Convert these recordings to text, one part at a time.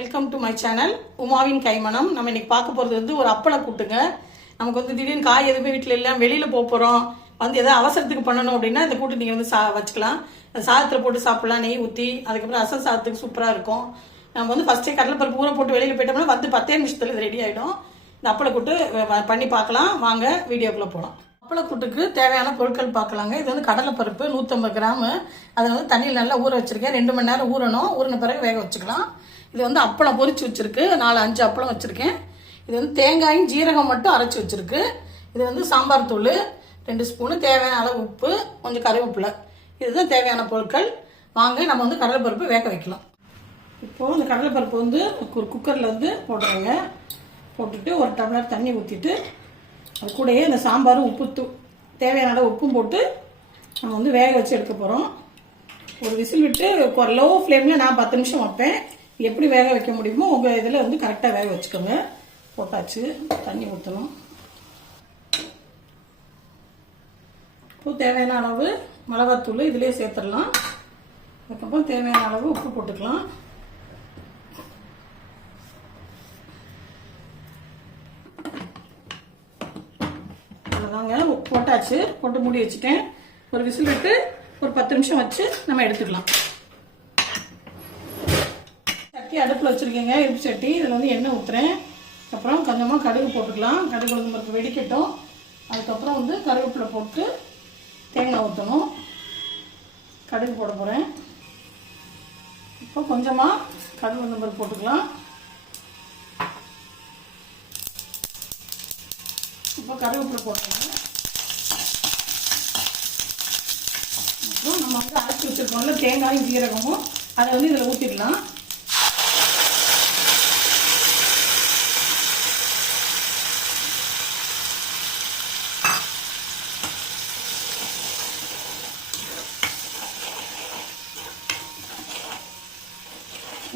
Welcome to my channel உமாவின் கைமணம். நம்ம இன்னைக்கு பார்க்க போகிறது வந்து ஒரு அப்பளை கூட்டுங்க. நமக்கு வந்து திடீர்னு காய் எதுவுமே வீட்டில் இல்லை வெளியில் போக போகிறோம் வந்து எதாவது அவசரத்துக்கு பண்ணணும் அப்படின்னா இந்த கூட்டு நீங்கள் வந்து சா வச்சுக்கலாம். சாதத்தில் போட்டு சாப்பிட்லாம் நெய் ஊற்றி அதுக்கப்புறம் ரசம் சாதத்துக்கு சூப்பராக இருக்கும். நம்ம வந்து ஃபஸ்ட்டே கடலைப்பருப்பு ஊற போட்டு வெளியில் போயிட்டோம்னா வந்து பத்தே நிமிஷத்தில் இது ரெடி ஆகிடும் இந்த அப்பளை கூட்டு பண்ணி பார்க்கலாம். வாங்க வீடியோக்குள்ளே போகலாம் அப்பளக்கூட்டுக்கு தேவையான பொருட்கள் பார்க்கலாங்க. இது வந்து கடலைப்பருப்பு நூற்றம்பது கிராமு. அதை வந்து தண்ணியில் நல்லா ஊற வச்சுருக்கேன். ரெண்டு மணி நேரம் ஊறணும். ஊறின பிறகு வேக வச்சுக்கலாம். இது வந்து அப்பளம் பொறிச்சு வச்சுருக்கு. நாலு அஞ்சு அப்பளம் வச்சுருக்கேன். இது வந்து தேங்காயும் ஜீரகம் மட்டும் அரைச்சி வச்சுருக்கு. இது வந்து சாம்பார் தூள் ரெண்டு ஸ்பூனு தேவையான அளவு உப்பு கொஞ்சம் கருவேப்பிலை. இதுதான் தேவையான பொருட்கள். வாங்க நம்ம வந்து கடலைப்பருப்பு வேக வைக்கலாம். இப்போது இந்த கடலைப்பருப்பு வந்து ஒரு குக்கரில் வந்து போடுறாங்க. போட்டுட்டு ஒரு டம்ளர் தண்ணி ஊற்றிட்டு அது கூடயே இந்த சாம்பாரும் உப்பு தூ தேவையான அளவு உப்பும் போட்டு நம்ம வந்து வேக வச்சு எடுக்க போகிறோம் ஒரு விசில் விட்டு ஒரு லோ ஃப்ளேமில் நான் பத்து நிமிஷம் வைப்பேன். எப்படி வேக வைக்க முடியுமோ உங்கள் இதில் வந்து கரெக்டாக வேக வச்சுக்கோங்க. போட்டாச்சு. தண்ணி ஊற்றணும் இப்போ தேவையான அளவு மிளகாத்தூள் இதிலே சேர்த்துடலாம். அதுக்கப்புறம் தேவையான அளவு உப்பு போட்டுக்கலாம். அவ்வளோதாங்க போட்டாச்சு. போட்டு மூடி வச்சுட்டேன். ஒரு விசில் விட்டு ஒரு பத்து நிமிஷம் வச்சு நம்ம எடுத்துக்கலாம். சட்டி அடுப்பில் வச்சுருக்கேங்க இருப்பு சட்டி. இதில் வந்து எண்ணெய் ஊற்றுறேன் அப்புறம் கொஞ்சமாக கடுகு போட்டுக்கலாம். கடுகு உளுந்து பருப்பு வெடிக்கட்டும். அதுக்கப்புறம் வந்து கருவேப்பிலை போட்டு தேங்காய் ஊற்றணும் கடுகு போட போகிறேன் இப்போ கொஞ்சமாக கடுகு உளுந்து பருப்பு போட்டுக்கலாம். இப்போ கருவேப்பிலை போட்டுக்கலாம். அப்புறம் நம்ம வந்து அரைச்சி வச்சுருக்கோம்ல தேங்காயும் ஜீரகமும் அதை வந்து இதில் ஊற்றிடலாம்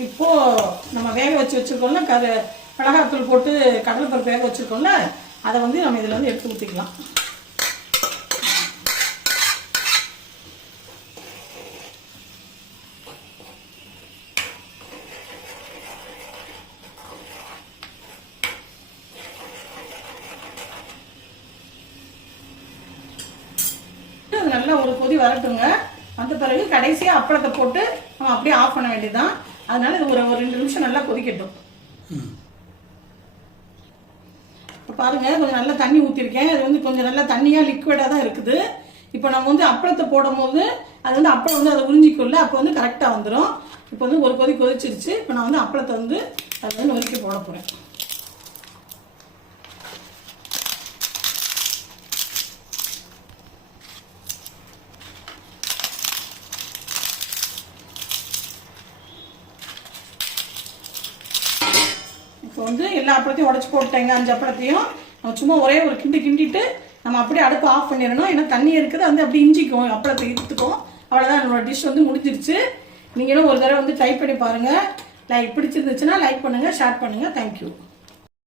இப்போ நம்ம வேக வச்சு வச்சுருக்கோம்ல கரு மிளகாத்தூள் போட்டு கடலைப்பருப்பு வேக வச்சுருக்கோம்ல அதை வந்து நம்ம இதில் வந்து எடுத்து ஊற்றிக்கலாம் அது நல்லா ஒரு கொதி வரட்டுங்க. வந்த பிறகு கடைசியாக அப்பளத்தை போட்டு நம்ம அப்படியே ஆஃப் பண்ண வேண்டியதுதான். அதனால இது ஒரு ஒரு ரெண்டு நிமிஷம் நல்லா கொதிக்கட்டும். இப்போ பாருங்க கொஞ்சம் நல்லா தண்ணி ஊற்றிருக்கேன் அது வந்து கொஞ்சம் நல்லா தண்ணியாக லிக்விடாக தான் இருக்குது. இப்போ நம்ம வந்து அப்பளத்தை போடும் போது அது வந்து அப்பளம் வந்து அதை உறிஞ்சிக்குள்ள அப்போ வந்து கரெக்டாக வந்துடும் இப்போ வந்து ஒரு கொதி கொதிச்சிருச்சு. இப்போ நான் வந்து அப்பளத்தை வந்து அதை வந்து நொறுக்கி போட போகிறேன் இப்போ வந்து எல்லா அப்பளத்தையும் உடச்சி போட்டேங்க அஞ்சு அப்பளத்தையும் நம்ம சும்மா ஒரே ஒரு கிண்டி கிண்டிட்டு நம்ம அப்படியே அடுப்பு ஆஃப் பண்ணிடணும். ஏன்னா தண்ணி இருக்குது வந்து அப்படி இஞ்சிக்கும் அப்பளத்தை இழுத்துக்கும். அவ்வளோதான் என்னோடய டிஷ் வந்து முடிஞ்சிருச்சு. நீங்களும் ஒரு தடவை வந்து ட்ரை பண்ணி பாருங்கள் லைக் பிடிச்சிருந்துச்சுன்னா லைக் பண்ணுங்கள் ஷேர் பண்ணுங்கள் தேங்க்யூ